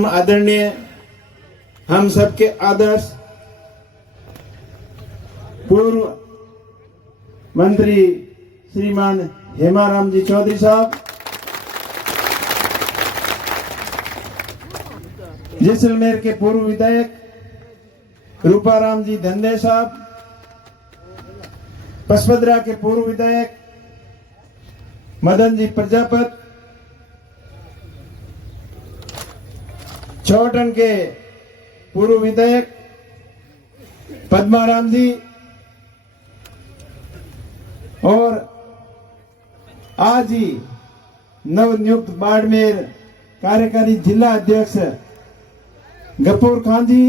हम आदरणीय हम सबके आदर्श पूर्व मंत्री श्रीमान हेमाराम जी चौधरी साहब, जैसलमेर के पूर्व विधायक रूपाराम जी धंधे साहब, पसपदरा के पूर्व विधायक मदन जी प्रजापत, चौटन के पूर्व विधायक पद्माराम जी और आज ही नवनियुक्त बाड़मेर कार्यकारी जिला अध्यक्ष गफूर खान जी,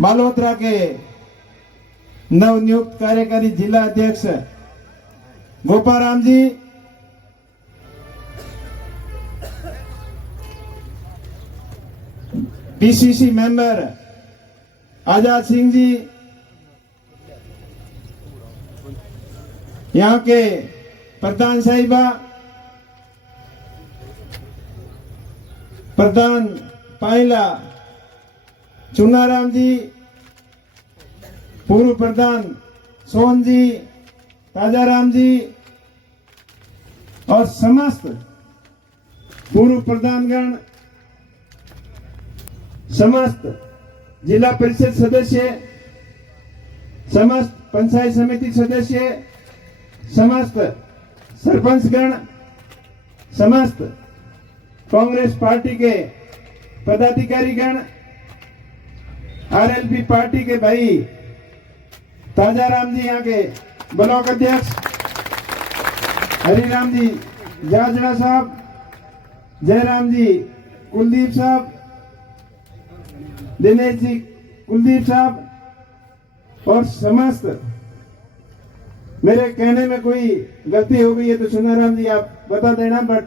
मालहोत्रा के नवनियुक्त कार्यकारी जिला अध्यक्ष गोपाराम जी, पीसीसी मेंबर आजाद सिंह जी, यहाँ के प्रधान साहिबा, प्रधान पाइला चुनाराम जी, पूर्व प्रधान सोहन जी, ताजाराम जी और समस्त पूर्व प्रधानगण, समस्त जिला परिषद सदस्य, समस्त पंचायत समिति सदस्य, समस्त सरपंचगण, समस्त कांग्रेस पार्टी के पदाधिकारीगण, आरएलपी पार्टी के भाई ताजाराम जी यहाँ के ब्लॉक अध्यक्ष, हरिराम जी जाजड़ा साहब, जयराम जी कुलदीप साहब, दिनेश जी कुलदीप साहब और समस्त, मेरे कहने में कोई गलती हो गई है तो सुनाराम जी आप बता देना, बट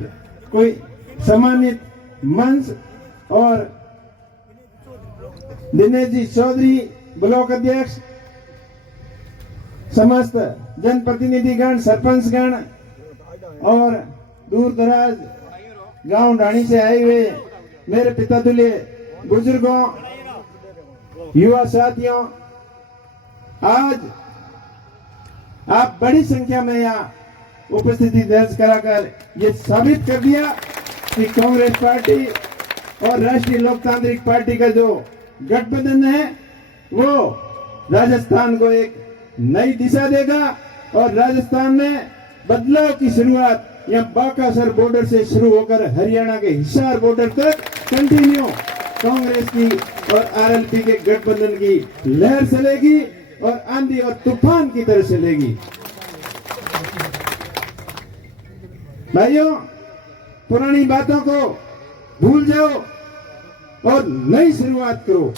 कोई सम्मानित मंच और दिनेश जी चौधरी ब्लॉक अध्यक्ष, समस्त जनप्रतिनिधिगण, सरपंचगण और दूर दराज गांव ढाणी से आए हुए मेरे पिता तुल्य बुजुर्गों, युवा साथियों, आज आप बड़ी संख्या में यहाँ उपस्थिति दर्ज कराकर ये साबित कर दिया कि कांग्रेस पार्टी और राष्ट्रीय लोकतांत्रिक पार्टी का जो गठबंधन है वो राजस्थान को एक नई दिशा देगा और राजस्थान में बदलाव की शुरुआत यहाँ बाकासर बॉर्डर से शुरू होकर हरियाणा के हिसार बॉर्डर तक कंटिन्यू कांग्रेस की और आरएलपी के गठबंधन की लहर चलेगी और आंधी और तूफान की तरह चलेगी। भाइयों, पुरानी बातों को भूल जाओ और नई शुरुआत करो।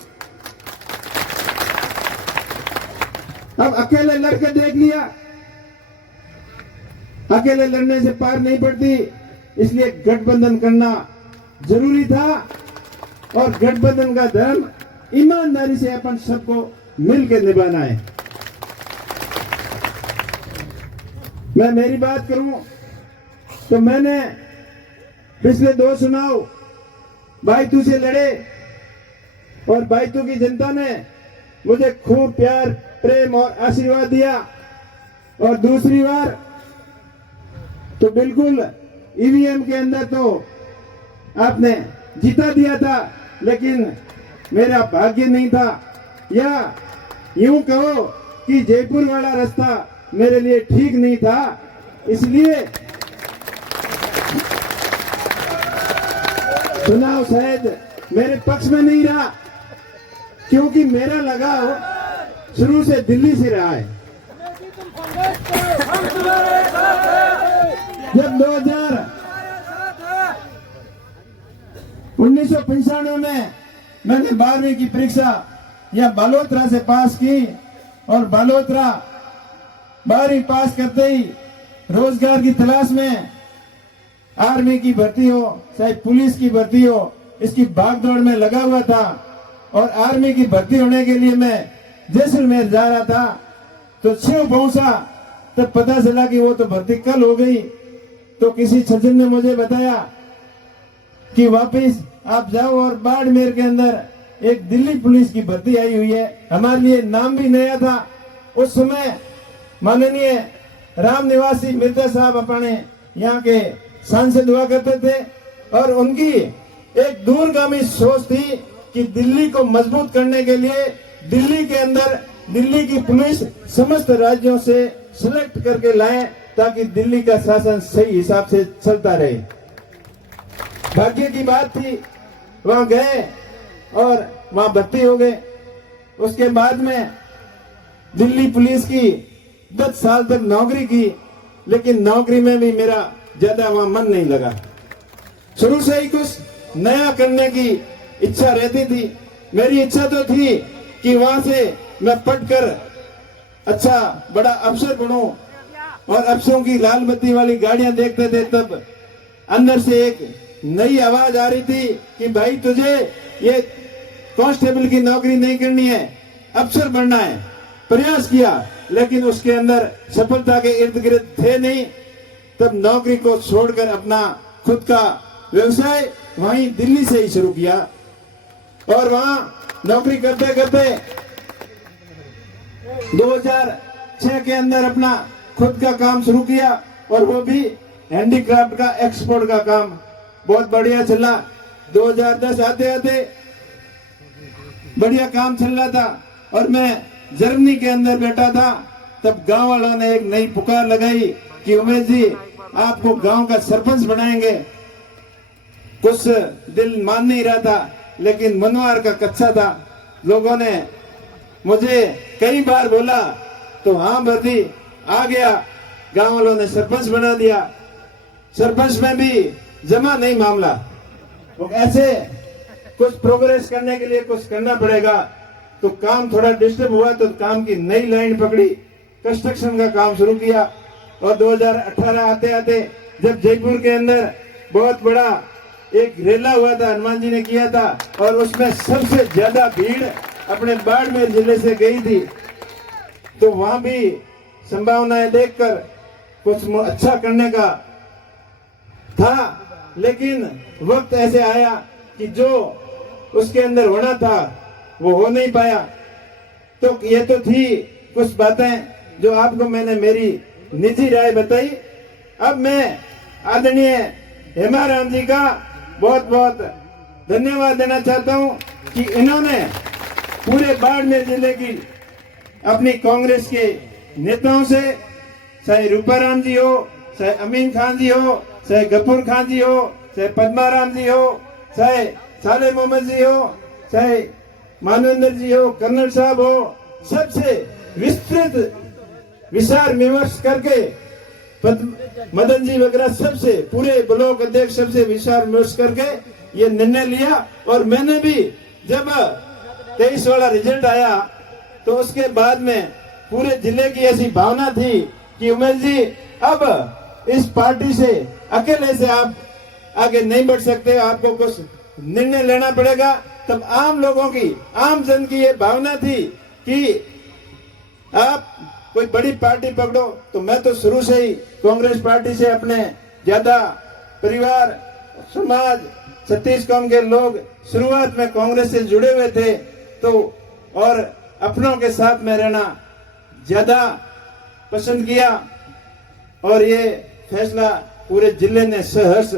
अब अकेले लड़के देख लिया, अकेले लड़ने से पार नहीं पड़ती, इसलिए गठबंधन करना जरूरी था और गठबंधन का धर्म ईमानदारी से अपन सबको मिलकर निभाना है। मैं मेरी बात करूं तो मैंने पिछले 2 चुनाव बायतू से लड़े और बायतू की जनता ने मुझे खूब प्यार, प्रेम और आशीर्वाद दिया और दूसरी बार तो बिल्कुल ईवीएम के अंदर तो आपने जीता दिया था, लेकिन मेरा भाग्य नहीं था, या यूं कहो कि जयपुर वाला रास्ता मेरे लिए ठीक नहीं था, इसलिए चुनाव शायद मेरे पक्ष में नहीं रहा, क्योंकि मेरा लगाव शुरू से दिल्ली से रहा है। जब 1995 में मैंने 12वीं की परीक्षा या बालोतरा से पास की और बालोतरा 12वीं पास करते ही रोजगार की तलाश में आर्मी की भर्ती हो चाहे पुलिस की भर्ती हो, इसकी भागदौड़ में लगा हुआ था और आर्मी की भर्ती होने के लिए मैं जैसलमेर जा रहा था तो शिव पहुंचा, तब पता चला कि वो तो भर्ती कल हो गई। तो किसी सज्जन ने मुझे बताया कि वापस आप जाओ और बाड़मेर के अंदर एक दिल्ली पुलिस की भर्ती आई हुई है। हमारे लिए नाम भी नया था। उस समय माननीय राम निवासी मिर्जा साहब अपने यहाँ के सांसद हुआ करते थे और उनकी एक दूरगामी सोच थी कि दिल्ली को मजबूत करने के लिए दिल्ली के अंदर दिल्ली की पुलिस समस्त राज्यों से सिलेक्ट करके लाए ताकि दिल्ली का शासन सही हिसाब से चलता रहे। भाग्य की बात थी, वहां गए और वहां भर्ती हो गए। उसके बाद में दिल्ली पुलिस की 10 साल तक नौकरी की, लेकिन नौकरी में भी मेरा ज्यादा वहां मन नहीं लगा। शुरू से ही कुछ नया करने की इच्छा रहती थी। मेरी इच्छा तो थी कि वहां से मैं पढ़कर अच्छा बड़ा अफसर बनूं और अफसरों की लाल बत्ती वाली गाड़ियां देखते थे तब अंदर से एक नई आवाज आ रही थी कि भाई तुझे ये कांस्टेबल की नौकरी नहीं करनी है, अफसर बनना है। प्रयास किया लेकिन उसके अंदर सफलता के इर्द गिर्द थे नहीं। तब नौकरी को छोड़कर अपना खुद का व्यवसाय वहीं दिल्ली से ही शुरू किया और वहां नौकरी करते करते 2006 के अंदर अपना खुद का काम शुरू किया और वो भी हैंडीक्राफ्ट का एक्सपोर्ट का काम बहुत बढ़िया चला। 2010 आते आते बढ़िया काम चल रहा था और मैं जर्मनी के अंदर बैठा था। तब गांव वालों ने एक नई पुकार लगाई कि उमेश जी आपको गांव का सरपंच बनाएंगे। कुछ दिल मान नहीं रहा था लेकिन मनोहर का कच्चा था। लोगों ने मुझे कई बार बोला तो हाँ भर्ती आ गया। गांव वालों ने सरपंच बना दिया। सरपंच में भी जमा नहीं मामला। तो ऐसे कुछ प्रोग्रेस करने के लिए कुछ करना पड़ेगा। तो काम थोड़ा डिस्टर्ब हुआ तो काम की नई लाइन पकड़ी, कंस्ट्रक्शन का काम शुरू किया और 2018 आते आते जब जयपुर के अंदर बहुत बड़ा एक रेला हुआ था, हनुमान जी ने किया था और उसमें सबसे ज्यादा भीड़ अपने बाड़मेर जिले से गई थी। तो वहां भी संभावनाएं देखकर कुछ अच्छा करने का था, लेकिन वक्त ऐसे आया कि जो उसके अंदर होना था वो हो नहीं पाया। तो ये तो थी कुछ बातें जो आपको मैंने मेरी निजी राय बताई। अब मैं आदरणीय हेमाराम जी का बहुत बहुत धन्यवाद देना चाहता हूं कि इन्होंने पूरे बाड़मेर जिले की अपनी कांग्रेस के नेताओं से, चाहे रूपाराम जी हो, चाहे अमीन खान जी हो, चाहे गफूर खान जी हो, चाहे पद्माराम जी हो, चाहे साले मोहम्मद जी हो, चाहे मानवेंद्र जी हो, कर्नल साहब हो, सबसे विस्तृत विचार विमर्श करके मदन जी वगैरह सबसे पूरे ब्लॉक अध्यक्ष सबसे विचार विमर्श करके ये निर्णय लिया। और मैंने भी जब 23 वाला रिजल्ट आया तो उसके बाद में पूरे जिले की ऐसी भावना थी कि उमेश जी अब इस पार्टी से अकेले से आप आगे नहीं बढ़ सकते, आपको कुछ निर्णय लेना पड़ेगा। तब आम लोगों की, आम जन की ये भावना थी कि आप कोई बड़ी पार्टी पकड़ो। तो मैं तो शुरू से ही कांग्रेस पार्टी से अपने ज्यादा परिवार, समाज, छत्तीस कौम के लोग शुरुआत में कांग्रेस से जुड़े हुए थे तो और अपनों के साथ में रहना ज्यादा पसंद किया और ये फैसला पूरे जिले ने सहर्ष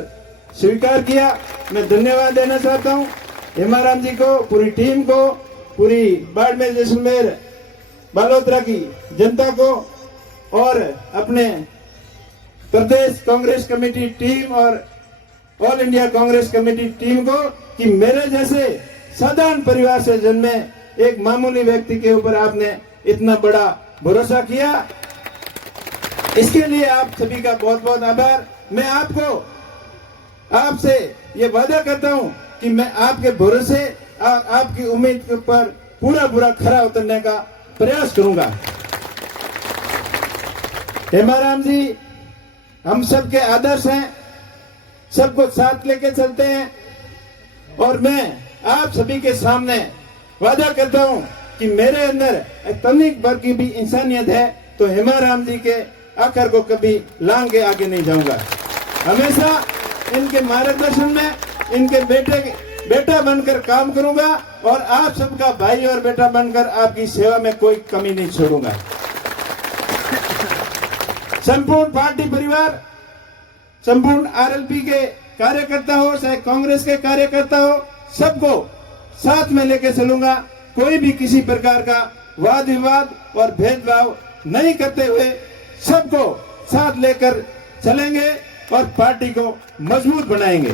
स्वीकार किया। मैं धन्यवाद देना चाहता हूँ हेमाराम जी को, पूरी टीम को, पूरी बाड़मेर जैसलमेर बालोतरा की जनता को और अपने प्रदेश कांग्रेस कमेटी टीम और all India Congress committee team को कि मेरे जैसे साधारण परिवार से जन्मे एक मामूली व्यक्ति के ऊपर आपने इतना बड़ा भरोसा किया। इसके लिए आप सभी का बहुत बहुत आभार। मैं आपसे ये वादा करता हूं कि मैं आपके भरोसे आपकी उम्मीद के ऊपर पूरा खरा उतरने का प्रयास करूंगा। हेमाराम जी हम सबके आदर्श हैं, सबको साथ लेके चलते हैं और मैं आप सभी के सामने वादा करता हूं कि मेरे अंदर तनिक भर की भी इंसानियत है तो हेमाराम जी के आखिर को कभी लांग के आगे नहीं जाऊंगा। हमेशा इनके मार्गदर्शन में इनके बेटा बनकर काम करूंगा और आप सबका भाई और बेटा बनकर आपकी सेवा में कोई कमी नहीं छोड़ूंगा। संपूर्ण पार्टी परिवार, संपूर्ण आरएलपी के कार्यकर्ता हो चाहे कांग्रेस के कार्यकर्ता हो, सबको साथ में लेके चलूंगा। कोई भी किसी प्रकार का वाद विवाद और भेदभाव नहीं करते हुए सबको साथ लेकर चलेंगे और पार्टी को मजबूत बनाएंगे।